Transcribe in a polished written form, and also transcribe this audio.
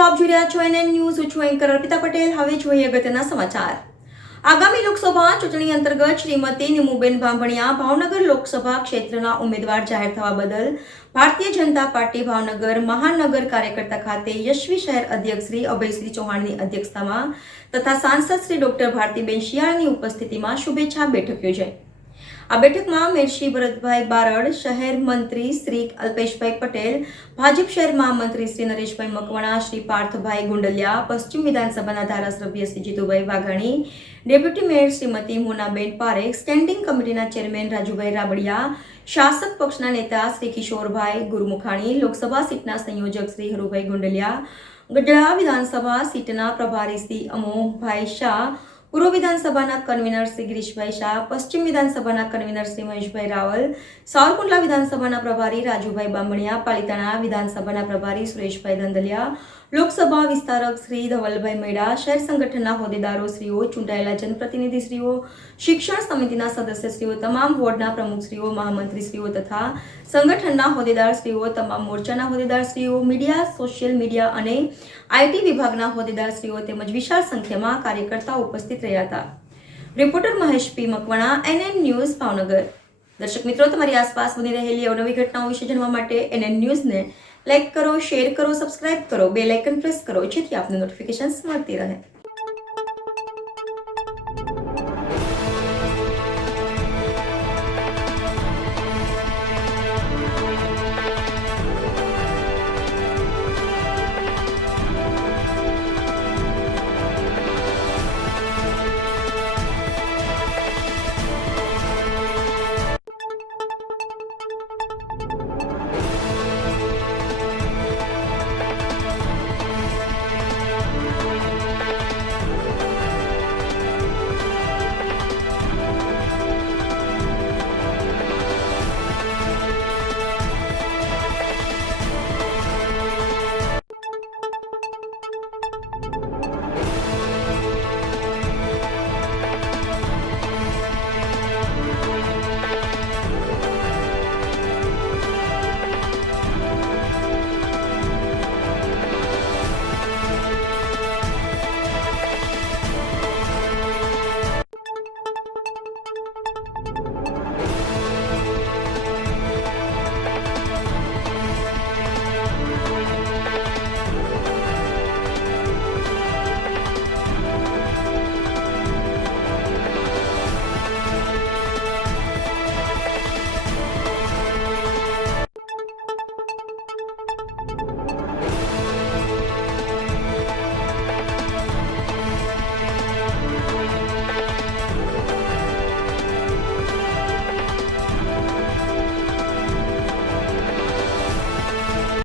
મિત્રો, આપ જોઈ રહ્યા છો એનએન ન્યૂઝ. હું છું એન્કર અર્પિતા પટેલ. હવે જોઈએ અગત્યના સમાચાર. આગામી લોકસભા ચૂંટણી અંતર્ગત શ્રીમતી નીમુબેન બાંભણિયા ભાવનગર લોકસભા ક્ષેત્રના ઉમેદવાર જાહેર થવા બદલ ભારતીય જનતા પાર્ટી ભાવનગર મહાનગર કાર્યકર્તા ખાતે યશવી શહેર અધ્યક્ષ શ્રી અભયશ્રી ચૌહાણની અધ્યક્ષતામાં તથા સાંસદ શ્રી ડોક્ટર ભારતીબેન શિયાળની ઉપસ્થિતિમાં શુભેચ્છા બેઠક યોજાઈ. આ બેઠકમાં મેયર શ્રી ભરતભાઈ બારડ, શહેર મંત્રી શ્રી અલ્પેશભાઈ પટેલ, ભાજપ શહેર મહામંત્રી શ્રી નરેશભાઈ મકવાણા, શ્રી પાર્થભાઈ ગુંડલિયા, પશ્ચિમ વિધાનસભાના ધારાસભ્ય Shri Jitubhai Vaghani, deputy mayor Shrimati Monaben Parekh, standing કમિટીના ચેરમેન રાજુભાઈ રાબડિયા, શાસક પક્ષના નેતા શ્રી કિશોરભાઈ ગુરમુખાણી, લોકસભા સીટના સંયોજક શ્રી હરુભાઈ ગુંડલિયા, ગઢડા વિધાનસભા સીટના પ્રભારી શ્રી અમોભાઈ શાહ, પૂર્વ વિધાનસભાના કન્વીનર શ્રી ગિરીશભાઈ શાહ, પશ્ચિમ વિધાનસભાના કન્વીનર શ્રી મહેશભાઈ રાવલ, સાવરકુંડલા વિધાનસભાના પ્રભારી રાજુભાઈ બામણિયા, પાલિતાણા વિધાનસભાના પ્રભારી સુરેશભાઈ ધંધલિયા, લોકસભા વિસ્તારક શ્રી ધવલભાઈ મેડા, શહેર સંગઠનના હોદ્દેદારો શ્રીઓ, ચૂંટાયેલા જનપ્રતિનિધિશ્રીઓ, શિક્ષણ સમિતિના સદસ્યશ્રીઓ, તમામ વોર્ડના પ્રમુખશ્રીઓ, મહામંત્રીશ્રીઓ તથા સંગઠનના હોદ્દેદારશ્રીઓ, તમામ મોરચાના હોદ્દેદારશ્રીઓ, મીડિયા, સોશિયલ મીડિયા અને આઈટી વિભાગના હોદ્દેદારશ્રીઓ તેમજ વિશાળ સંખ્યામાં કાર્યકર્તાઓ ઉપસ્થિત રહ્યા હતા. રિપોર્ટર મહેશ પી મકવાણા, એનએન ન્યૂઝ, ભાવનગર. દર્શક મિત્રો, તમારી આસપાસ બની રહેલી અવનવી ઘટનાઓ વિશે જાણવા માટે એનએન ન્યૂઝને લાઈક કરો, શેર કરો, સબસ્ક્રાઇબ કરો, બેલ આઇકન પ્રેસ કરો જેથી આપને નોટિફિકેશન્સ મળતી રહે.